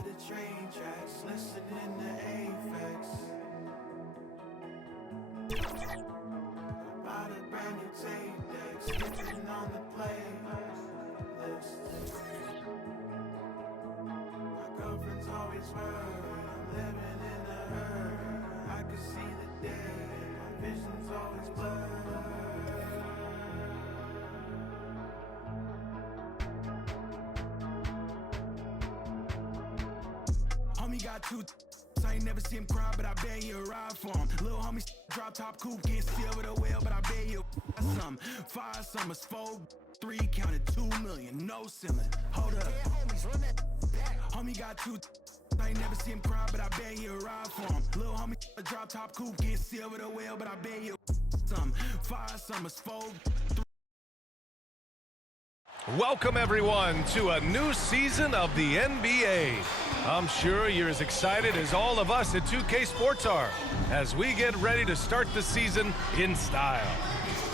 By the train tracks, listening to Aphex. Bought a brand new tape deck, skipping on the playlist. My girlfriend's always worried, I'm living in a hurry. I can see the day, my vision's always blurred. Homie got two, I ain't never seen him cry, but I bet you ride for him. Little homie drop top coupe, can't steal with a whale, but I bet you some. 5 summers, 4, 3, counted 2 million, no ceiling. Hold up. Homie got two, I ain't never seen him cry, but I bet you ride for him. Little homie drop top coupe, can't steal with a whale, but I bet you some. 5 summers, 4, 3. Welcome, everyone, to a new season of the NBA. I'm sure you're as excited as all of us at 2K Sports are as we get ready to start the season in style.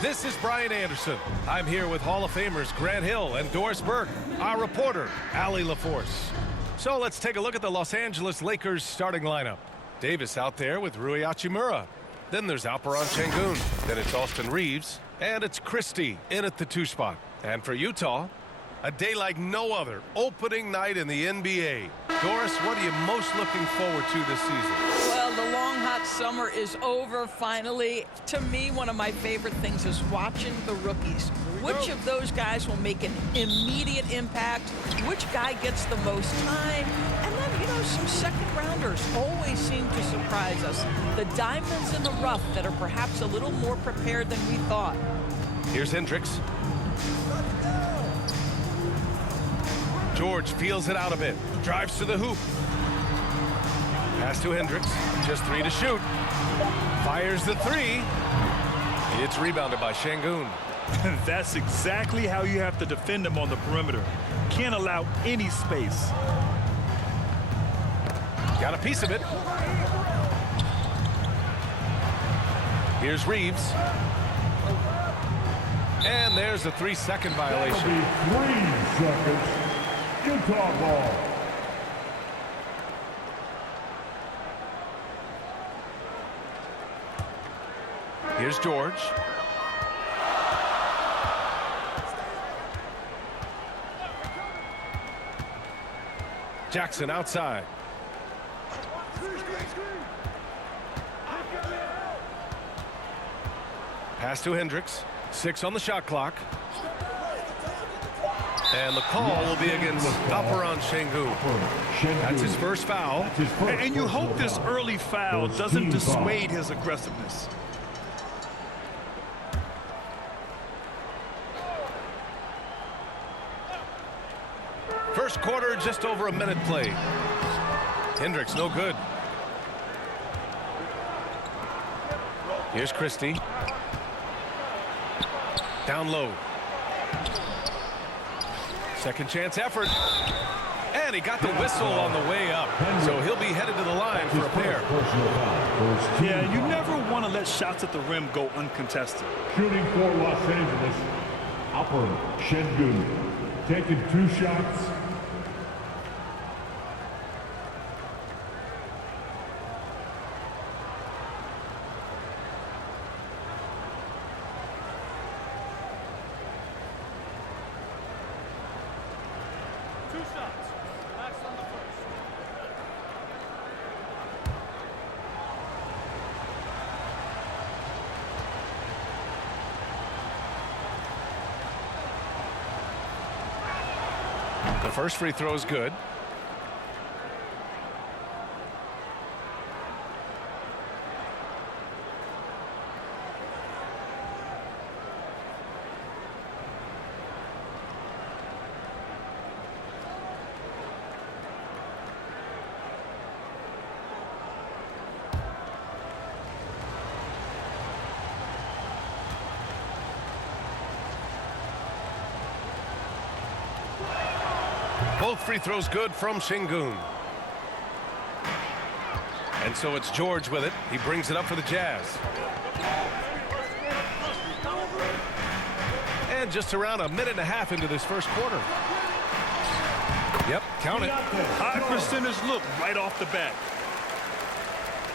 This is Brian Anderson. I'm here with Hall of Famers Grant Hill and Doris Burke, our reporter, Allie LaForce. So let's take a look at the Los Angeles Lakers starting lineup. Davis out there with Rui Hachimura. Then there's Alperen Sengun. Then it's Austin Reeves. And it's Christie in at the 2 spot. And for Utah, a day like no other, opening night in the NBA. Doris, what are you most looking forward to this season? Well, the long, hot summer is over finally. To me, one of my favorite things is watching the rookies. Which of those guys will make an immediate impact? Which guy gets the most time? And then, you know, some second-rounders always seem to surprise us. The diamonds in the rough that are perhaps a little more prepared than we thought. Here's Hendricks. George feels it out a bit. Drives to the hoop. Pass to Hendricks. Just 3 to shoot. Fires the 3. It's rebounded by Sengun. That's exactly how you have to defend him on the perimeter. Can't allow any space. Got a piece of it. Here's Reeves. And there's a 3-second violation. 3 seconds. Utah ball. Here's George. Jackson outside. Pass to Hendricks. 6 on the shot clock. And the call will be against Alperen Sengun. That's his first foul. And you hope this early foul doesn't dissuade his aggressiveness. First quarter, just over a minute played. Hendricks, no good. Here's Christie. Down low. Second chance effort. And he got the whistle on the way up. So he'll be headed to the line for a pair. Yeah, you never want to let shots at the rim go uncontested. Shooting for Los Angeles, Alperen Sengun. Taking 2 shots. The first free throw is good. Both free throws good from Sengun. And so it's George with it. He brings it up for the Jazz. And just around a minute and a half into this first quarter. Yep, count it. High percentage look right off the bat.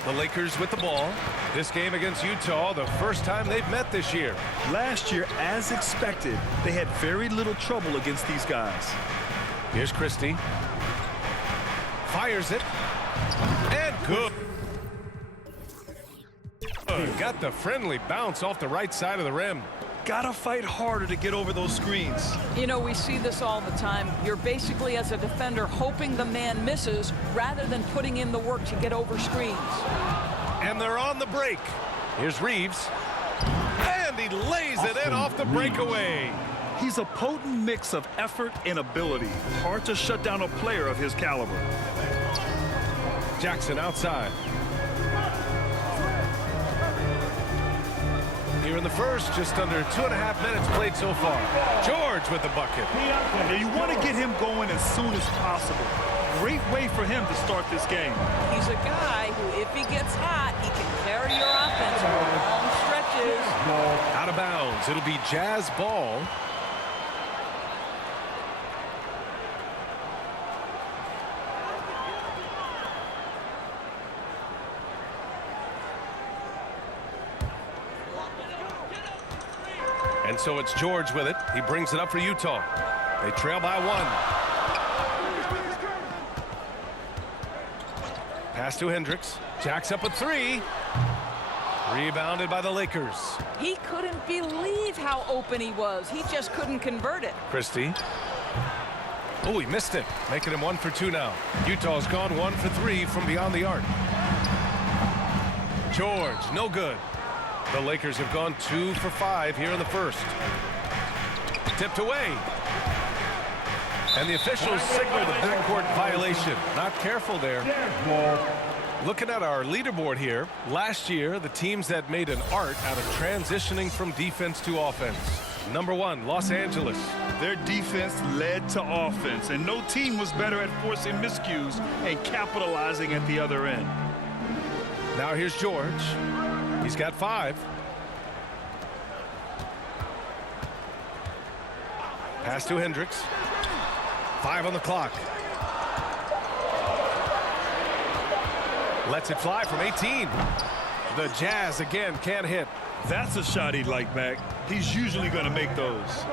The Lakers with the ball. This game against Utah, the first time they've met this year. Last year, as expected, they had very little trouble against these guys. Here's Christie. Fires it. And good. Got the friendly bounce off the right side of the rim. Gotta fight harder to get over those screens. You know, we see this all the time. You're basically, as a defender, hoping the man misses rather than putting in the work to get over screens. And they're on the break. Here's Reeves. And he lays it in off the breakaway. He's a potent mix of effort and ability. Hard to shut down a player of his caliber. Jackson outside. Here in the first, just under 2.5 minutes played so far. George with the bucket. Now you want to get him going as soon as possible. Great way for him to start this game. He's a guy who, if he gets hot, he can carry your offense for long stretches. Out of bounds. It'll be Jazz ball. And so it's George with it. He brings it up for Utah. They trail by 1. Pass to Hendricks. Jacks up a 3. Rebounded by the Lakers. He couldn't believe how open he was. He just couldn't convert it. Christie. Oh, he missed it. Making him 1 for 2 now. Utah's gone 1 for 3 from beyond the arc. George, no good. The Lakers have gone 2 for 5 here in the first. Tipped away. And the officials signal the backcourt violation. Not careful there. Looking at our leaderboard here, last year, the teams that made an art out of transitioning from defense to offense. Number 1, Los Angeles. Their defense led to offense, and no team was better at forcing miscues and capitalizing at the other end. Now here's George. He's got 5. Pass to Hendricks. 5 on the clock. Lets it fly from 18. The Jazz again can't hit. That's a shot he'd like back. He's usually going to make those.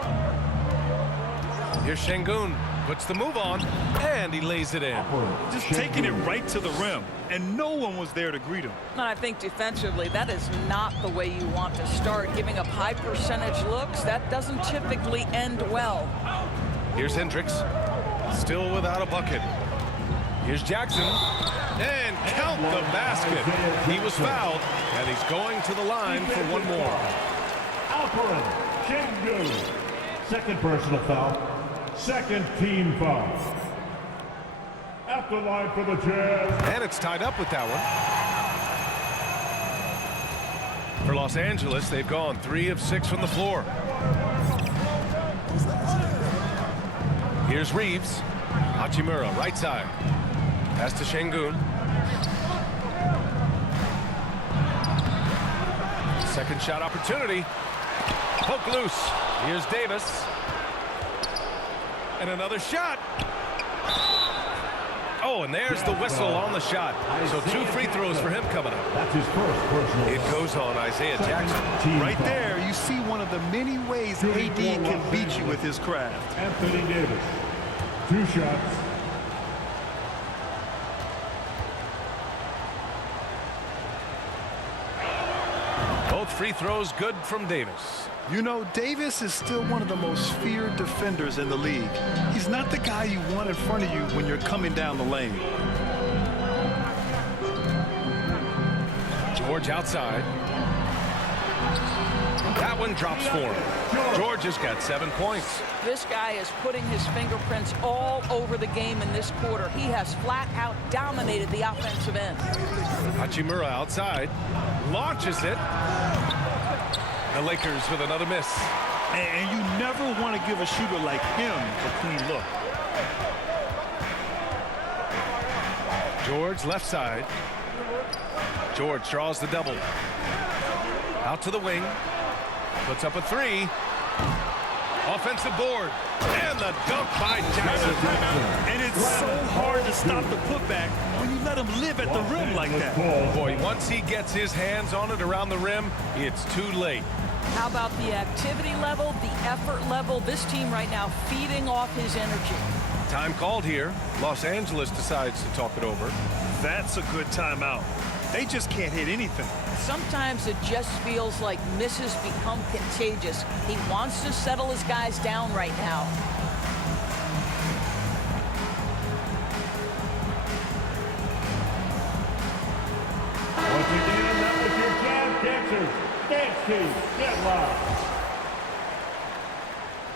Here's Şengün. Puts the move on, and he lays it in. Just taking it right to the rim, and no one was there to greet him. And I think defensively, that is not the way you want to start. Giving up high percentage looks, that doesn't typically end well. Here's Hendricks. Still without a bucket. Here's Jackson. And count the basket. He was fouled, and he's going to the line for 1 more. Alperen Şengün. Second personal foul. Second team foul. At the line for the Jazz. And it's tied up with that one. For Los Angeles, they've gone 3 of 6 from the floor. Here's Reeves. Hachimura, right side. Pass to Şengün. Second shot opportunity. Poke loose. Here's Davis. And another shot. Oh, and there's the whistle on the shot. So 2 free throws for him coming up. That's his first personal. It goes on Isaiah Jackson. Team Right foul. there, you see one of the many ways AD can beat you with his craft. Anthony Davis. 2 shots. Both free throws good from Davis. You know, Davis is still one of the most feared defenders in the league. He's not the guy you want in front of you when you're coming down the lane. George outside. That one drops for him. George has got 7 points. This guy is putting his fingerprints all over the game in this quarter. He has flat out dominated the offensive end. Hachimura outside. Launches it. The Lakers with another miss. And you never want to give a shooter like him a clean look. George left side. George draws the double. Out to the wing. Puts up a 3. offensive board. And the dunk by Jackson. And it's so hard to stop the putback when you let him live at the rim like that. Boy, once he gets his hands on it around the rim, it's too late. How about the activity level, the effort level? This team right now feeding off his energy. Time called here. Los Angeles decides to talk it over. That's a good timeout. They just can't hit anything. Sometimes it just feels like misses become contagious. He wants to settle his guys down right now. Once again, that was your Jazz Dancers. Dance team, get live.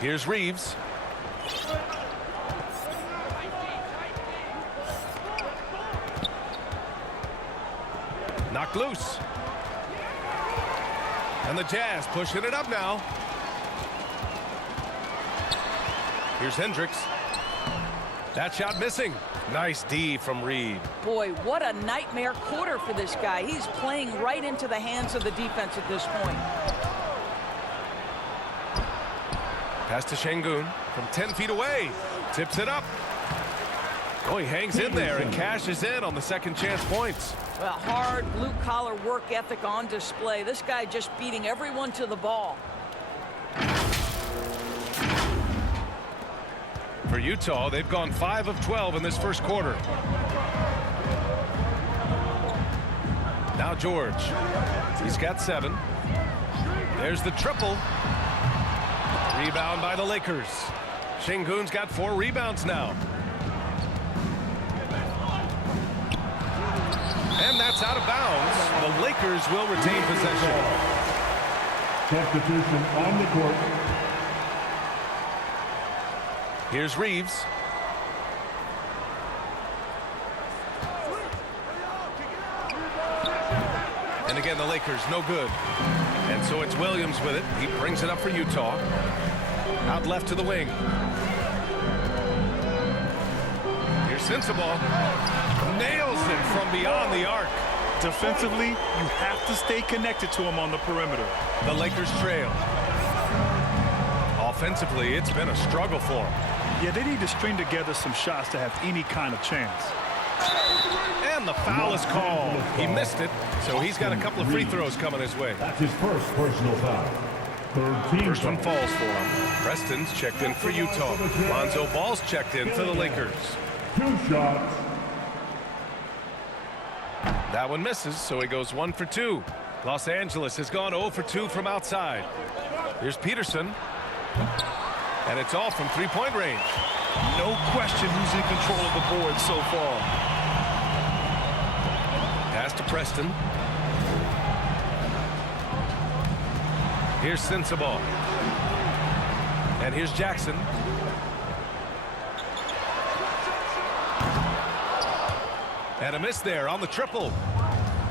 Here's Reeves. Knocked loose. And the Jazz pushing it up now. Here's Hendricks. That shot missing. Nice D from Reed. Boy, what a nightmare quarter for this guy. He's playing right into the hands of the defense at this point. Pass to Şengün from 10 feet away. Tips it up. Oh, he hangs in there and cashes in on the second chance points. Well, hard blue-collar work ethic on display. This guy just beating everyone to the ball. For Utah, they've gone 5 of 12 in this first quarter. Now George. He's got 7. There's the triple. Rebound by the Lakers. Şengün's got 4 rebounds now. And that's out of bounds. The Lakers will retain possession. Substitution on the court. Here's Reeves. And again, the Lakers no good. And so it's Williams with it. He brings it up for Utah. Out left to the wing. Here's Sensabaugh. Nails it from beyond the arc. Defensively, you have to stay connected to him on the perimeter. The Lakers trail. Offensively, it's been a struggle for him. Yeah, they need to string together some shots to have any kind of chance. And the foul is called. He missed it, so he's got a couple of free throws coming his way. That's his first personal foul. Third team First one foul. falls for him. Preston's checked in for Utah. Lonzo Ball's checked in for the Lakers. 2 shots. That one misses, so he goes 1 for 2. Los Angeles has gone 0 for 2 from outside. Here's Peterson. And it's all from three-point range. No question who's in control of the board so far. Pass to Preston. Here's Sensabaugh. And here's Jackson. And a miss there on the triple.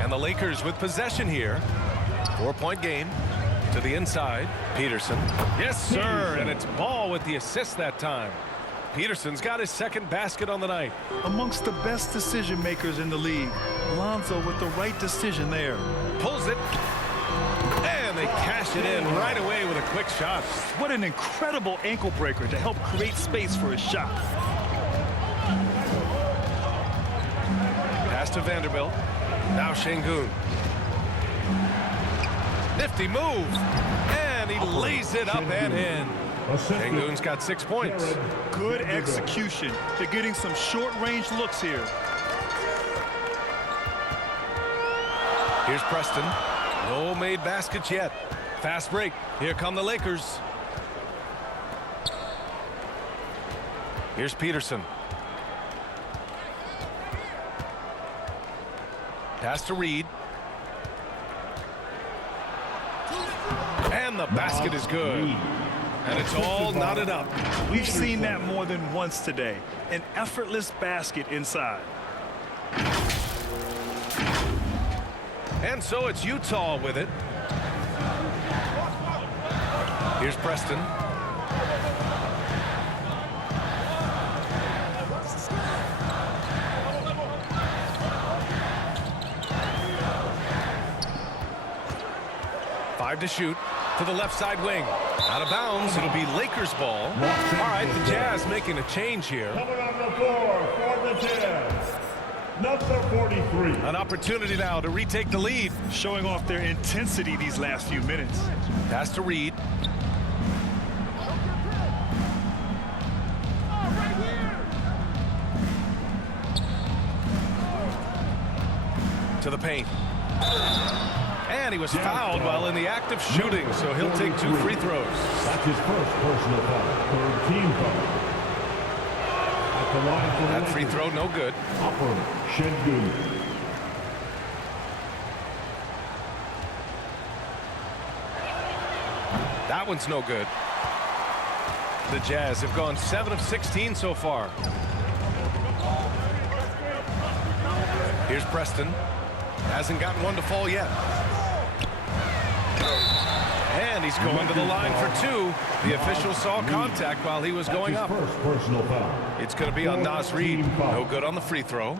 And the Lakers with possession here. 4-point game. To the inside. Peterson. Yes, sir. And it's Ball with the assist that time. Peterson's got his second basket on the night. Amongst the best decision makers in the league, Lonzo with the right decision there. Pulls it. And they cash it in right away with a quick shot. What an incredible ankle breaker to help create space for his shot. Pass to Vanderbilt. Now Şengün. Nifty move. And he lays it up and in. Şengün's got 6 points. Good execution. They're getting some short-range looks here. Here's Preston. No made baskets yet. Fast break. Here come the Lakers. Here's Peterson. Pass to Reed. And the basket is good. And it's all knotted up. We've seen that more than once today. An effortless basket inside. And so it's Utah with it. Here's Preston. Five to shoot to the left side wing. Out of bounds. It'll be Lakers ball. All right, the Jazz making a change here. Coming on the floor for the Jazz, number 43. An opportunity now to retake the lead. Showing off their intensity these last few minutes. Pass to Reed. To the paint. And he was fouled while in the act of shooting, so he'll take 2 free throws. That's his first personal foul. Third team foul. At the line for That free throw, no good. Alperen Şengün. That one's no good. The Jazz have gone 7 of 16 so far. Here's Preston. Hasn't gotten one to fall yet. And he's going to the line for 2. The official saw contact while he was going up. First personal foul. It's going to be on Naz Reid. No good on the free throw.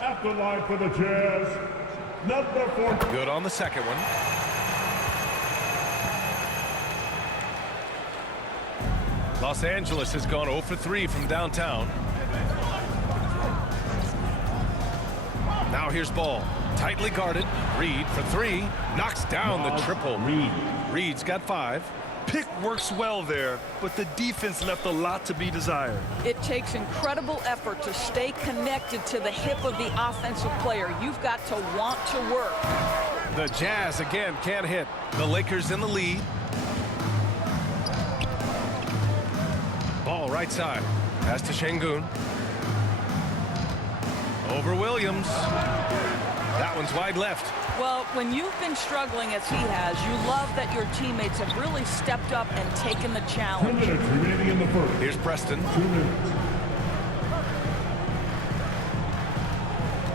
At the line for the Jazz, number 4. Good on the second one. Los Angeles has gone 0 for 3 from downtown. Now here's Ball. Tightly guarded. Reed for 3. Knocks down the triple. Reed's got 5. Pick works well there, but the defense left a lot to be desired. It takes incredible effort to stay connected to the hip of the offensive player. You've got to want to work. The Jazz again can't hit. The Lakers in the lead. Ball right side. Pass to Şengün. Over Williams. That one's wide left. Well, when you've been struggling as he has, you love that your teammates have really stepped up and taken the 2 challenge. minutes remaining in the first. Here's Preston. 2 minutes.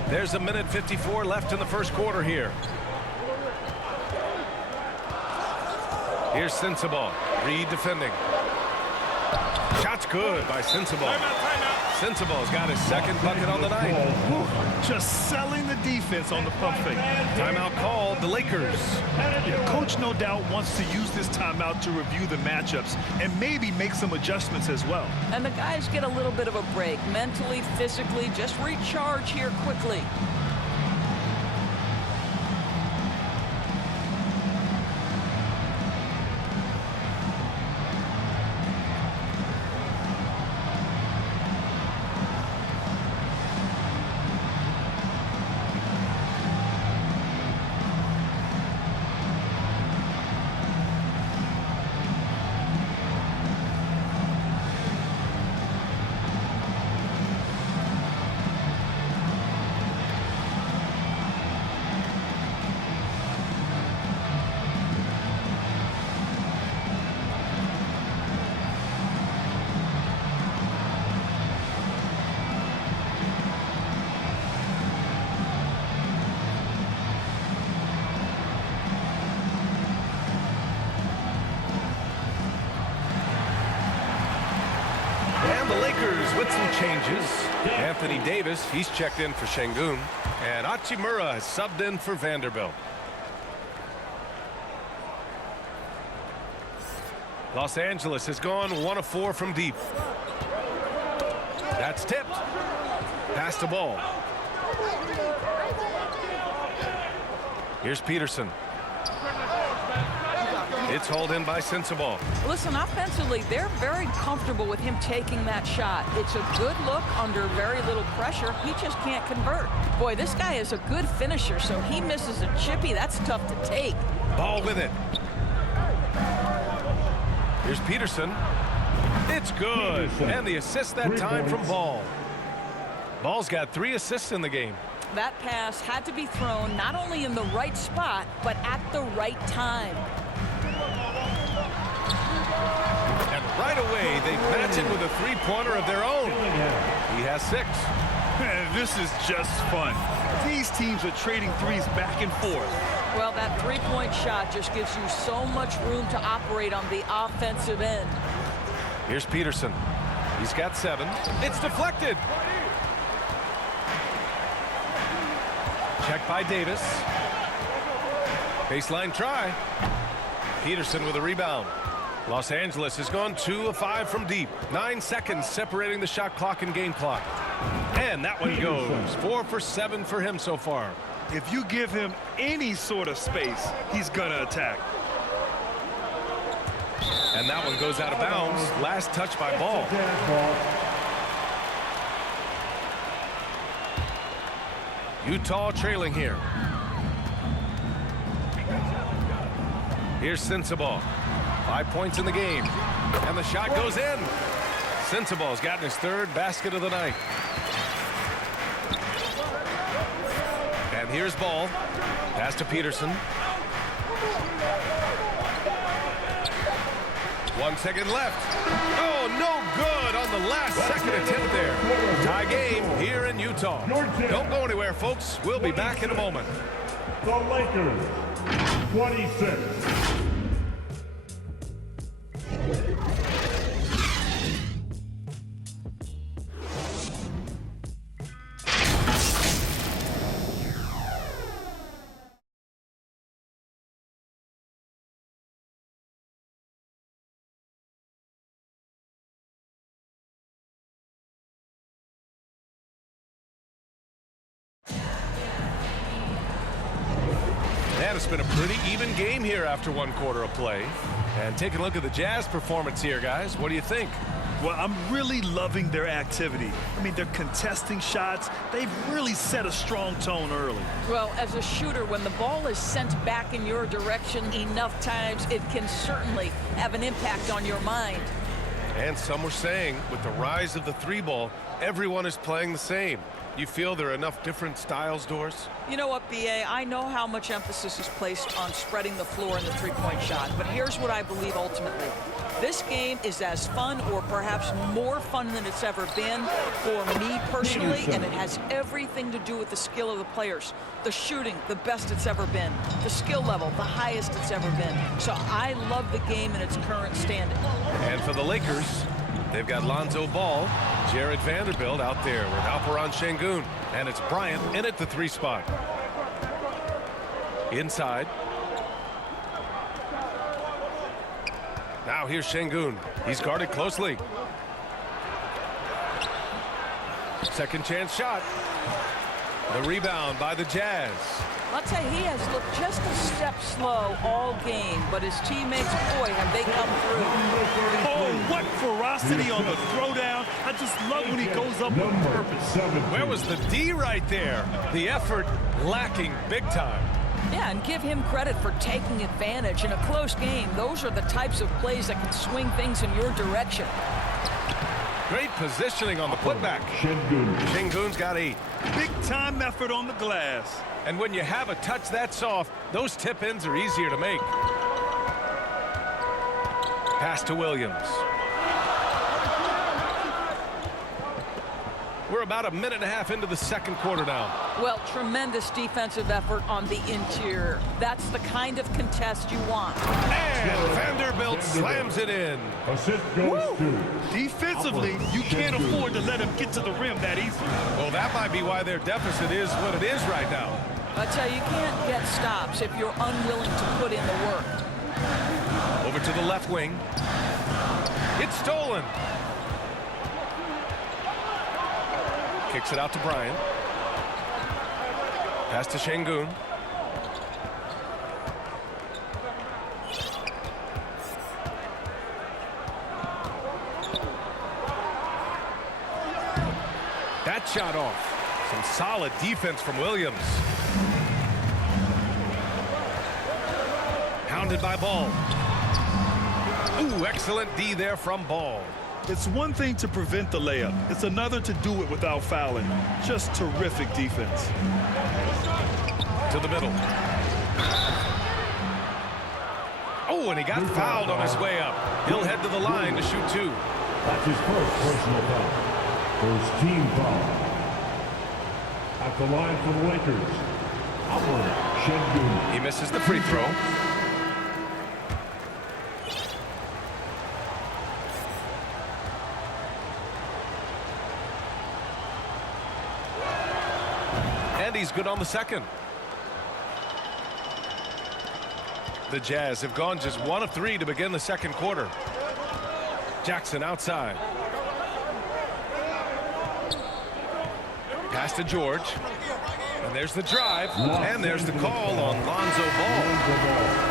There's 1:54 left in the first quarter here. Here's Sensabaugh. Reed defending. Shot's good by Sensabaugh. Sensabaugh's got his second bucket on the night. Just selling the defense on the pump fake. Timeout called, the Lakers. Yeah, coach no doubt wants to use this timeout to review the matchups and maybe make some adjustments as well. And the guys get a little bit of a break, mentally, physically, just recharge here quickly. And the Lakers with some changes. Anthony Davis, he's checked in for Şengün. And Hachimura has subbed in for Vanderbilt. Los Angeles has gone 1 of 4 from deep. That's tipped. Pass the ball. Here's Peterson. It's hauled in by Sensabaugh. Listen, offensively, they're very comfortable with him taking that shot. It's a good look under very little pressure. He just can't convert. Boy, this guy is a good finisher, so he misses a chippy. That's tough to take. Ball with it. Here's Peterson. It's good. And the assist that time from Ball. Ball's got 3 assists in the game. That pass had to be thrown not only in the right spot, but at the right time. And right away, they match it with a 3-pointer of their own. He has 6. Man, this is just fun. These teams are trading threes back and forth. Well, that three-point shot just gives you so much room to operate on the offensive end. Here's Peterson. He's got 7. It's deflected. Check by Davis. Baseline try. Peterson with a rebound. Los Angeles has gone 2 of 5 from deep. 9 seconds separating the shot clock and game clock. And that one goes. 4 for 7 for him so far. If you give him any sort of space, he's going to attack. And that one goes out of bounds. Last touch by Ball. Utah trailing here. Here's Sensabaugh. 5 points in the game. And the shot goes in. Sensabaugh's gotten his 3rd basket of the night. And here's Ball. Pass to Peterson. 1 second left. Oh, no good on the last second attempt there. Tie game here in Utah. Don't go anywhere, folks. We'll be back in a moment. The Lakers, 26. Man, it's been a pretty even game here after 1 quarter of play. And taking a look at the Jazz performance here, guys. What do you think? Well, I'm really loving their activity. I mean, they're contesting shots. They've really set a strong tone early. Well, as a shooter, when the ball is sent back in your direction enough times, it can certainly have an impact on your mind. And some were saying, with the rise of the 3-ball, everyone is playing the same. You feel there are enough different styles, Doris? You know what, B.A.? I know how much emphasis is placed on spreading the floor in the three-point shot, but here's what I believe ultimately. This game is as fun or perhaps more fun than it's ever been for me personally, and it has everything to do with the skill of the players. The shooting, the best it's ever been. The skill level, the highest it's ever been. So I love the game in its current standing. And for the Lakers, they've got Lonzo Ball, Jared Vanderbilt out there with Alperen Sengun, and it's Bryant in at the 3 spot. Inside. Now here's Sengun. He's guarded closely. Second chance shot. The rebound by the Jazz. I'll tell you, he has looked just a step slow all game, but his teammates, boy, have they come through. Oh, what ferocity on the throwdown. I just love when he goes up on purpose. Where was the D right there? The effort lacking big time. Yeah, and give him credit for taking advantage in a close game. Those are the types of plays that can swing things in your direction. Great positioning on the putback. Sengun's got 8. Big-time effort on the glass. And when you have a touch that soft, those tip-ins are easier to make. Pass to Williams. We're about a minute and a half into the second quarter now. Well, tremendous defensive effort on the interior. That's the kind of contest you want. And Vanderbilt slams it in. Assist goes to. Defensively, you can't afford to let him get to the rim that easily. Well, that might be why their deficit is what it is right now. I tell you, you can't get stops if you're unwilling to put in the work. Over to the left wing. It's stolen. Kicks it out to Bryant. Pass to Sengun. That shot off. Some solid defense from Williams. Pounded by Ball. Ooh, excellent D there from Ball. It's one thing to prevent the layup. It's another to do it without fouling. Just terrific defense. To the middle. Oh, and he got fouled on his way up. He'll head to the line to shoot 2. That's his first personal foul. First team foul. At the line for the Lakers, Alperen Sengun. He misses the free throw. And he's good on the second. The Jazz have gone just 1 of 3 to begin the second quarter. Jackson outside. Pass to George. And there's the drive. And there's the call on Lonzo Ball.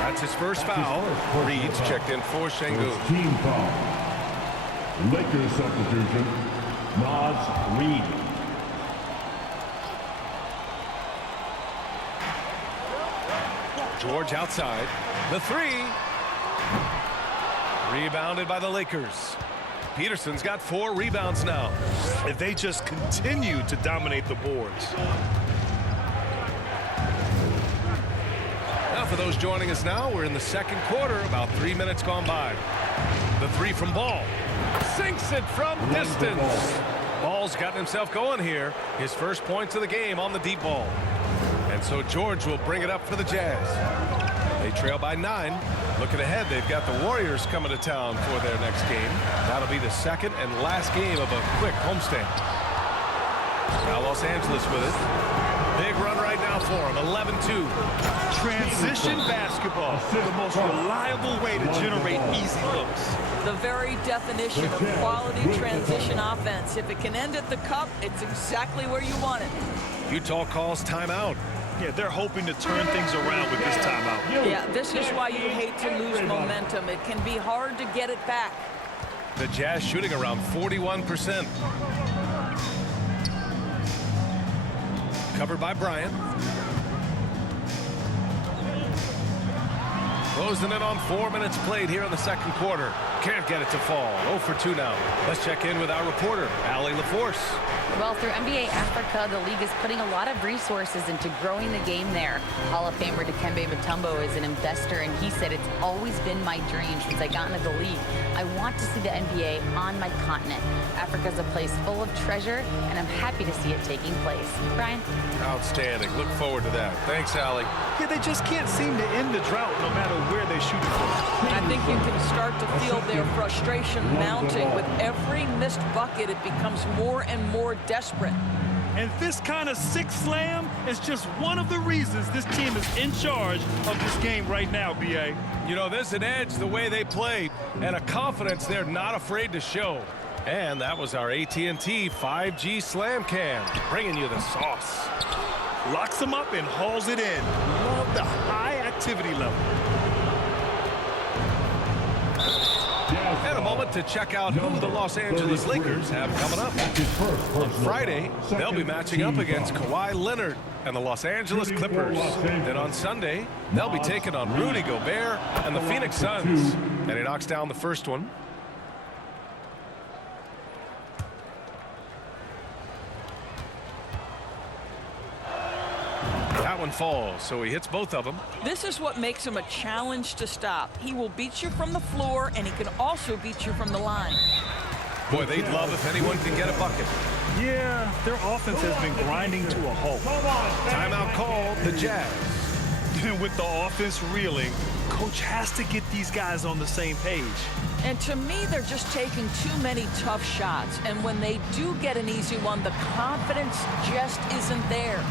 That's his first foul. Reed's checked in for Şengün. Team foul. Lakers substitution. Naz Reid. George outside. The three. Rebounded by the Lakers. Peterson's got 4 rebounds now. If they just continue to dominate the boards. Now for those joining us now, we're in the second quarter, about 3 minutes gone by. The three from Ball. Sinks it from distance. Ball's gotten himself going here. His first points of the game on the deep ball. And so George will bring it up for the Jazz. They trail by 9. Looking ahead, they've got the Warriors coming to town for their next game. That'll be the second and last game of a quick homestand. Now Los Angeles with it. Big run right now for them, 11-2. Transition basketball, the most reliable way to generate easy looks. The very definition of quality transition offense. If it can end at the cup, it's exactly where you want it. Utah calls timeout. Yeah, they're hoping to turn things around with this timeout. Yeah, this is why you hate to lose momentum. It can be hard to get it back. The Jazz shooting around 41%. Covered by Bryant. Closing in on 4 minutes played here in the second quarter. Can't get it to fall. 0 for 2 now. Let's check in with our reporter, Allie LaForce. Well, through NBA Africa, the league is putting a lot of resources into growing the game there. Hall of Famer Dikembe Mutombo is an investor, and he said, "It's always been my dream since I got into the league. I want to see the NBA on my continent. Africa's a place full of treasure, and I'm happy to see it taking place." Brian? Outstanding. Look forward to that. Thanks, Allie. Yeah, they just can't seem to end the drought no matter where they shoot it from. I think you can start to feel their frustration mounting. With every missed bucket, it becomes more and more desperate. And this kind of sick slam is just one of the reasons this team is in charge of this game right now, B.A. You know, there's an edge the way they play and a confidence they're not afraid to show. And that was our AT&T 5G Slam Cam, bringing you the sauce. Locks them up and hauls it in. Love the high activity level. And a moment to check out who the Los Angeles Lakers have coming up. On Friday, they'll be matching up against Kawhi Leonard and the Los Angeles Clippers. Then on Sunday, they'll be taking on Rudy Gobert and the Phoenix Suns. And he knocks down the first one. That one falls, so he hits both of them. This is what makes him a challenge to stop. He will beat you from the floor, and he can also beat you from the line. Boy, they'd love if anyone can get a bucket. Yeah, their offense has been grinding to a halt. Timeout called the Jazz. With the offense reeling, coach has to get these guys on the same page. And to me, they're just taking too many tough shots. And when they do get an easy one, the confidence just isn't there.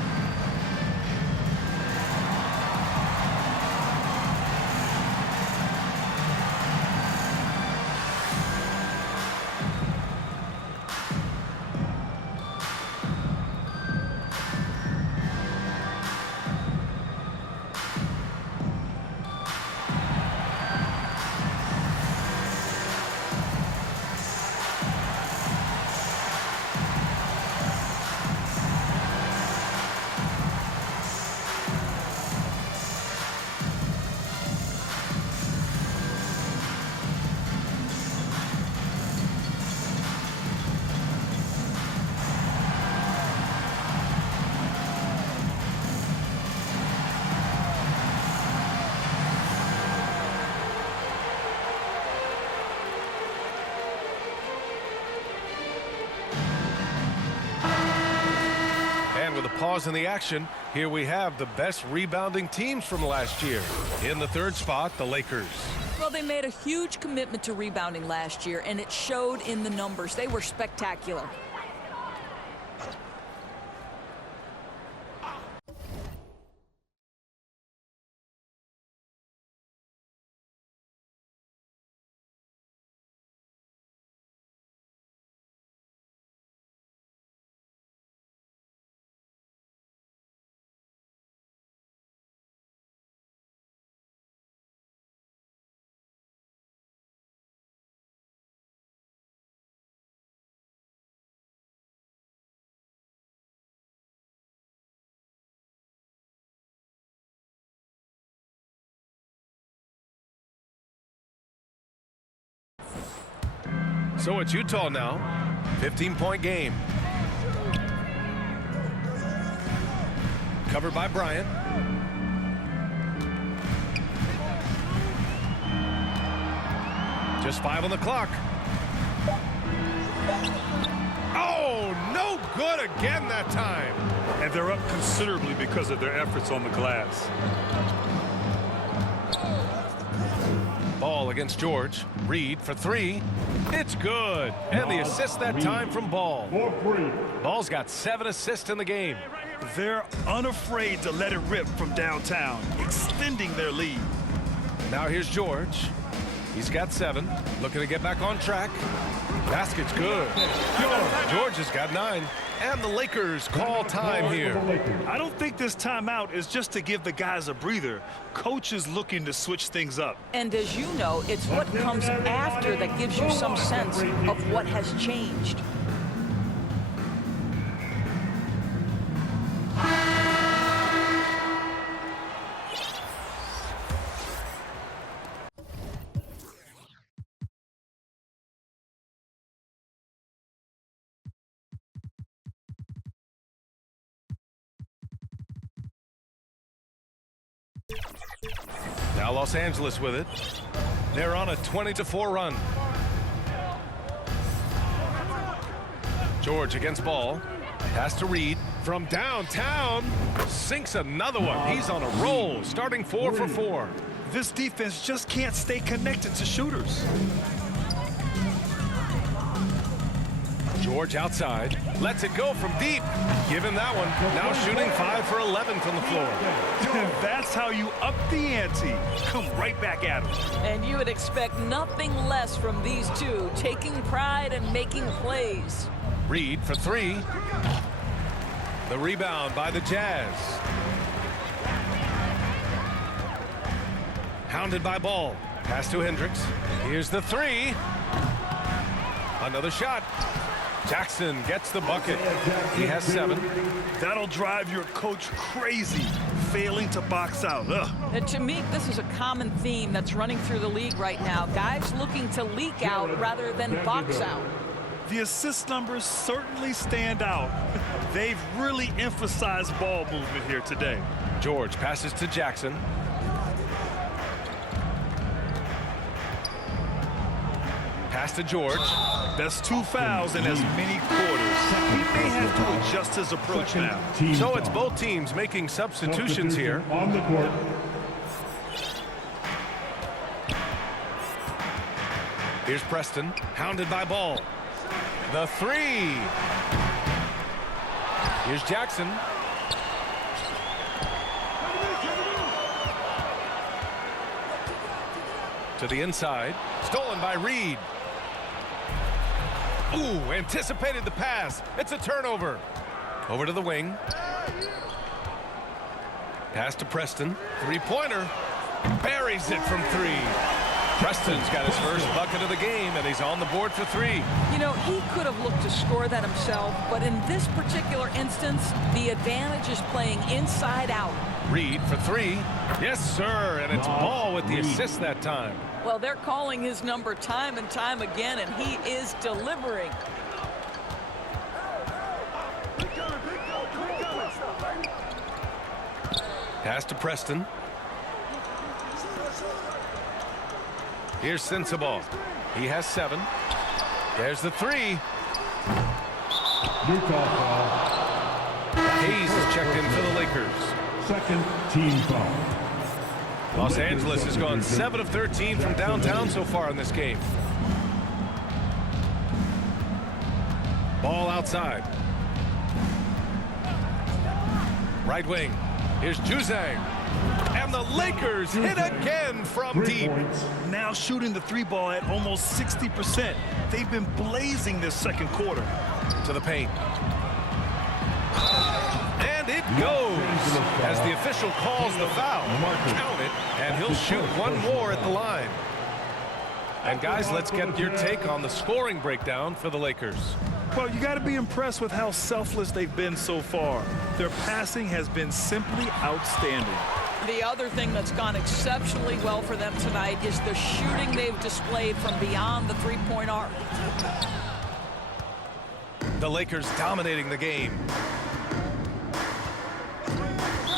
With a pause in the action, here we have the best rebounding teams from last year. In the third spot, the Lakers. Well, they made a huge commitment to rebounding last year, and it showed in the numbers. They were spectacular. So it's Utah now. 15-point game. Covered by Bryant. Just 5 on the clock. Oh, no good again that time. And they're up considerably because of their efforts on the glass. Ball against George. Reed for 3. It's good. And the assist that time from Ball. Ball's got 7 assists in the game. They're unafraid to let it rip from downtown, extending their lead. Now here's George. He's got 7. Looking to get back on track. Basket's good. George has got 9. And the Lakers call time here. I don't think this timeout is just to give the guys a breather. Coach is looking to switch things up. And as you know, it's what comes after that gives you some sense of what has changed. Now Los Angeles with it. They're on a 20-4 run. George against Ball. Pass to Reed from downtown. Sinks another one. He's on a roll, starting 4 for 4. This defense just can't stay connected to shooters. George outside. Lets it go from deep. Give him that one. Now shooting 5 for 11 from the floor. That's how you up the ante. Come right back at him. And you would expect nothing less from these two, taking pride and making plays. Reed for 3. The rebound by the Jazz. Hounded by Ball. Pass to Hendricks. Here's the 3. Another shot. Jackson gets the bucket. He has 7. That'll drive your coach crazy, failing to box out. Ugh. And to me, this is a common theme that's running through the league right now. Guys looking to leak out rather than box out. The assist numbers certainly stand out. They've really emphasized ball movement here today. George passes to Jackson. Pass to George. That's 2 fouls in as many quarters. He may have to adjust his approach now. So it's both teams making substitutions here. On the court. Here's Preston, hounded by Ball. The 3. Here's Jackson. To the inside. Stolen by Reed. Ooh, anticipated the pass. It's a turnover. Over to the wing. Pass to Preston. 3-pointer. Buries it from 3. Preston's got his first bucket of the game, and he's on the board for 3. You know, he could have looked to score that himself, but in this particular instance, the advantage is playing inside out. Reed for 3. Yes, sir, and it's Ball with the assist that time. Well, they're calling his number time and time again, and he is delivering. Pass to Preston. Here's Sensabaugh. He has 7. There's the 3. Utah foul. Hayes is checked in for the Lakers. Second team foul. Los Angeles has gone 7 of 13 from downtown so far in this game. Ball outside. Right wing. Here's Juzang. And the Lakers hit again from deep. Now shooting the 3 ball at almost 60%. They've been blazing this second quarter. To the paint. And it goes as the official calls the foul. Count it, and he'll shoot one more at the line. And guys, let's get your take on the scoring breakdown for the Lakers. Well, you got to be impressed with how selfless they've been so far. Their passing has been simply outstanding. The other thing that's gone exceptionally well for them tonight is the shooting they've displayed from beyond the three-point arc. The Lakers dominating the game.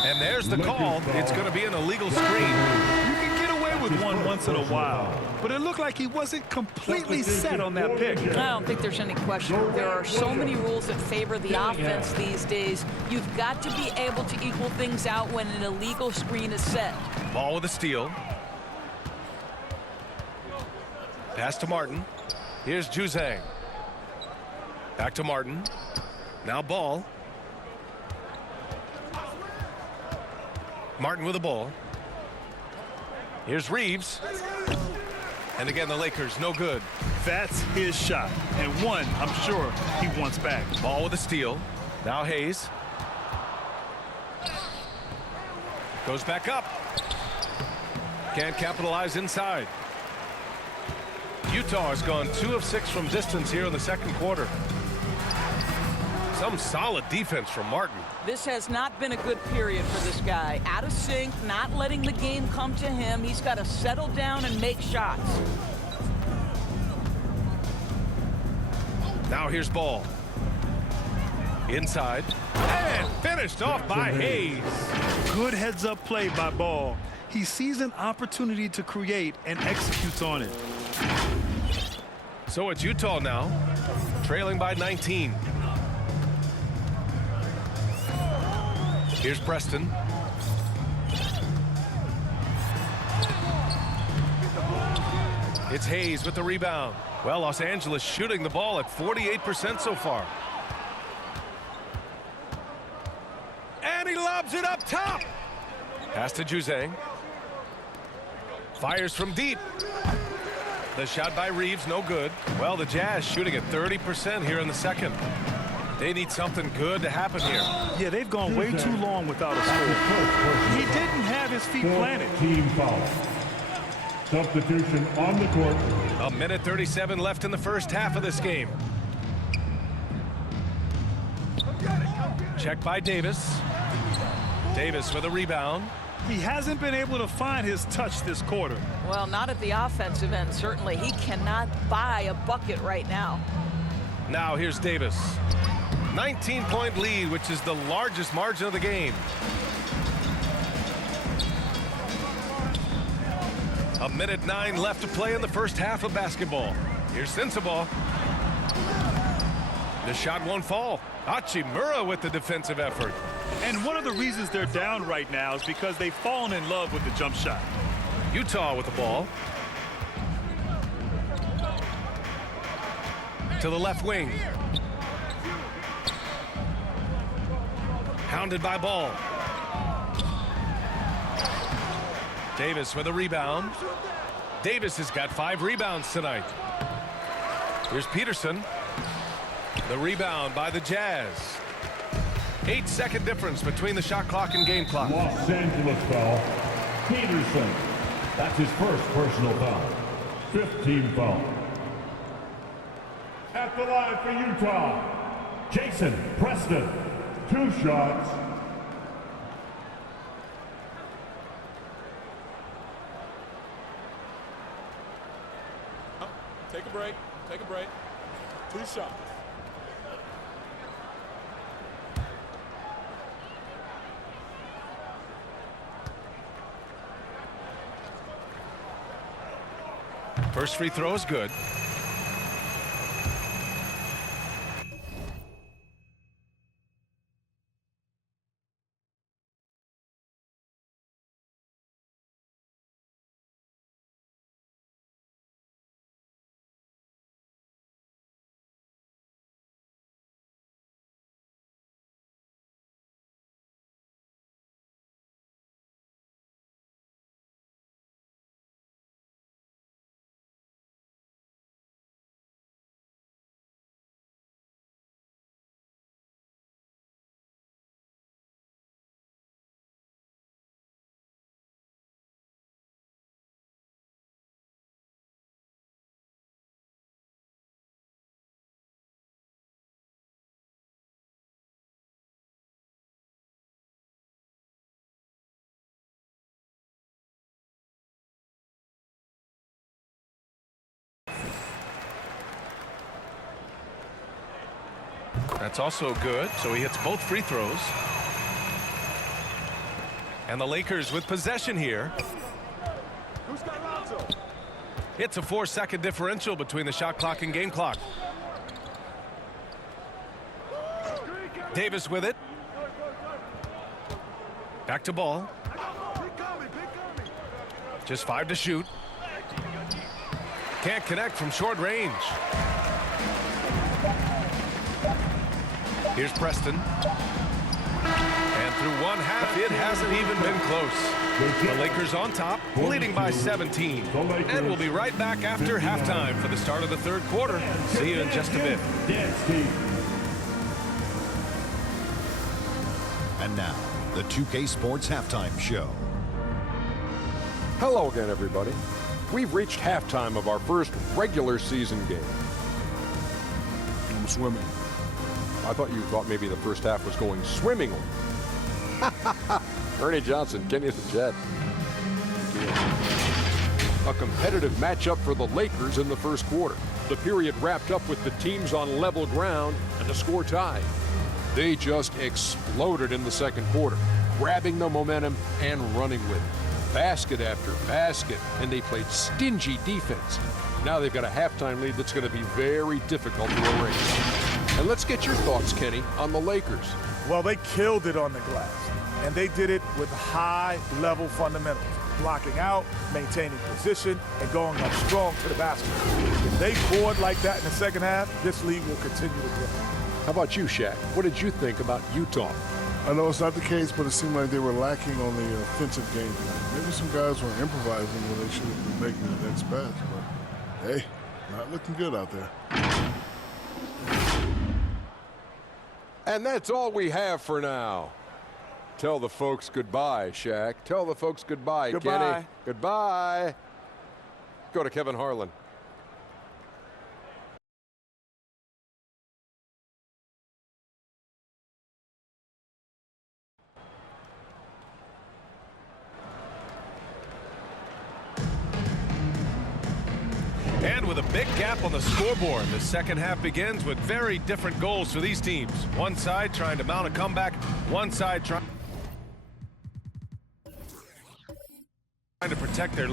And there's the call. It's going to be an illegal screen. You can get away with one once in a while, but it looked like he wasn't completely set on that pick. I don't think there's any question. There are so many rules that favor the offense these days. You've got to be able to equal things out when an illegal screen is set. Ball with a steal. Pass to Martin. Here's Juzang. Back to Martin. Now Ball. Martin with the ball. Here's Reeves. And again, the Lakers, no good. That's his shot, and one I'm sure he wants back. Ball with a steal. Now Hayes. Goes back up. Can't capitalize inside. Utah has gone 2 of 6 from distance here in the second quarter. Some solid defense from Martin. This has not been a good period for this guy. Out of sync, not letting the game come to him. He's got to settle down and make shots. Now here's Ball. Inside. And finished off by Hayes. Good heads-up play by Ball. He sees an opportunity to create and executes on it. So it's Utah now, trailing by 19. Here's Preston. It's Hayes with the rebound. Well, Los Angeles shooting the ball at 48% so far. And he lobs it up top. Pass to Juzang. Fires from deep. The shot by Reeves, no good. Well, the Jazz shooting at 30% here in the second. They need something good to happen here. Yeah, they've gone way too long without a score. He didn't have his feet planted. Team foul. Substitution on the court. A minute 37 left in the first half of this game. Check by Davis. Davis with a rebound. He hasn't been able to find his touch this quarter. Well, not at the offensive end, certainly. He cannot buy a bucket right now. Now here's Davis. 19-point lead, which is the largest margin of the game. A minute 9 left to play in the first half of basketball. Here's Sensabaugh. The shot won't fall. Hachimura with the defensive effort. And one of the reasons they're down right now is because they've fallen in love with the jump shot. Utah with the ball. To the left wing. Hounded by Ball. Davis with a rebound. Davis has got 5 rebounds tonight. Here's Peterson. The rebound by the Jazz. 8-second difference between the shot clock and game clock. Los Angeles foul. Peterson. That's his first personal foul. 5th team foul. At the line for Utah, Jason Preston. 2 shots. Take a break. Take a break. 2 shots. First free throw is good. That's also good, so he hits both free throws. And the Lakers with possession here. It's a 4-second differential between the shot clock and game clock. Davis with it. Back to Ball. Just 5 to shoot. Can't connect from short range. Here's Preston. And through one half, it hasn't even been close. The Lakers on top, leading by 17. And we'll be right back after halftime for the start of the third quarter. See you in just a bit. And now, the 2K Sports Halftime Show. Hello again, everybody. We've reached halftime of our first regular season game. I'm swimming. I thought you thought maybe the first half was going swimmingly. Ernie Johnson, Kenny the Jet. A competitive matchup for the Lakers in the first quarter. The period wrapped up with the teams on level ground and the score tied. They just exploded in the second quarter, grabbing the momentum and running with it. Basket after basket, and they played stingy defense. Now they've got a halftime lead that's going to be very difficult to erase. And let's get your thoughts, Kenny, on the Lakers. Well, they killed it on the glass, and they did it with high-level fundamentals, blocking out, maintaining position, and going up strong to the basket. If they board like that in the second half, this league will continue to grow. How about you, Shaq? What did you think about Utah? I know it's not the case, but it seemed like they were lacking on the offensive game plan. Maybe some guys were improvising when they should have been making the next pass, but hey, not looking good out there. And that's all we have for now. Tell the folks goodbye, Shaq. Tell the folks goodbye, Goodbye. Kenny. Goodbye. Go to Kevin Harlan. And with a big gap on the scoreboard, the second half begins with very different goals for these teams. One side trying to mount a comeback, one side trying to protect their